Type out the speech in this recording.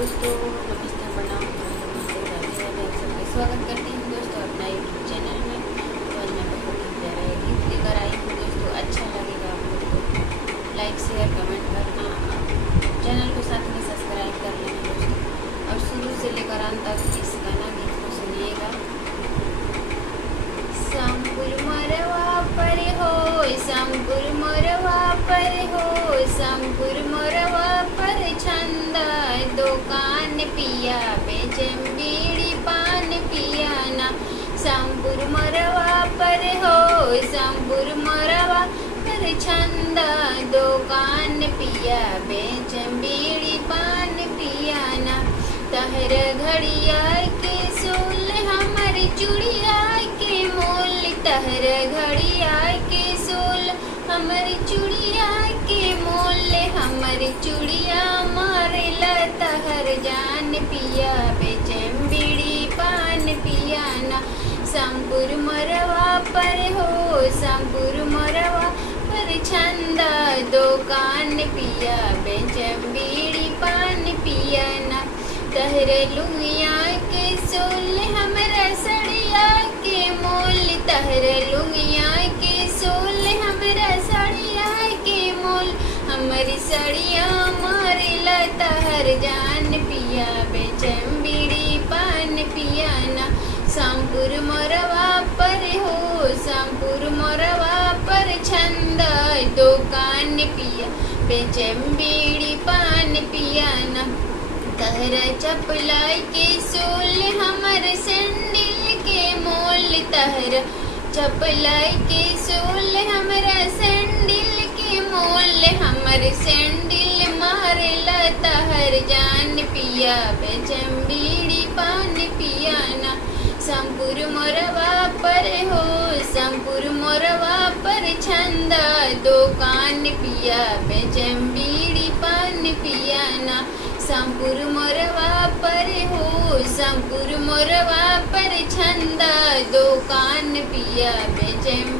दोस्तों नमस्ते प्रणाम नमस्ते राधे राधे आप सबका स्वागत करती हूँ दोस्तों अपना यूट्यूब चैनल में। तो आज मैं बहुत ही प्यारा गीत लेकर आई हूँ दोस्तों। अच्छा लगेगा आप लोग को लाइक शेयर कमेंट करना, चैनल को साथ में सब्सक्राइब कर लेना दोस्तों। और शुरू से लेकर अंत तक इस गाना गीत को सुनिएगा। संकुल मरवा पर हो संकुल मरवा पर हो संकुल मरवा पर छंदा दुकान पिया बेचम बीड़ी पान पियाना। संकुल मरवा पर हो संकुल मरवा पर छंदा दुकान पिया बेचम बीड़ी पान पियाना। तहर घड़िया के सोल हमर चूड़िया के मोल तहर घड़िया के सोल हमर चूड़िया के मोल हमर चूड़िया मारेला तहर जान पिया बेचम बीड़ी पान पियाना। संकुर मरवा पर हो संकुर मरवा पर छंदा दुकान पिया बेचम बीड़ी पान पियाना। तहर लुंगिया के सोल हमरा सड़िया के मोल तहर लुंगिया के सोल हमरा सड़िया के मोल हमारी सड़िया मारेला तहर जान पिया बेचम बीड़ी पान पियाना। संकुर मरवा पर हो संकुर मरवा पर छंदा दुकान पिया बेचम बीड़ी पान पियाना। तहरा चपलाई के सोल हमर सैंडल के मोल तहरा चपलाई के सोल हमरा सैंडल के मोल हमर सैंडल मारेला तहर जान पिया बेचम बीड़ी पान पियाना। संकुर मोरवा पर हो संकुर मोरवा पर छंदा दुकान पिया बेचम बीड़ी पान पियाना। संकुर मोरवा पर हो संकुर मोरवा पर छंदा दुकान पिया बेचम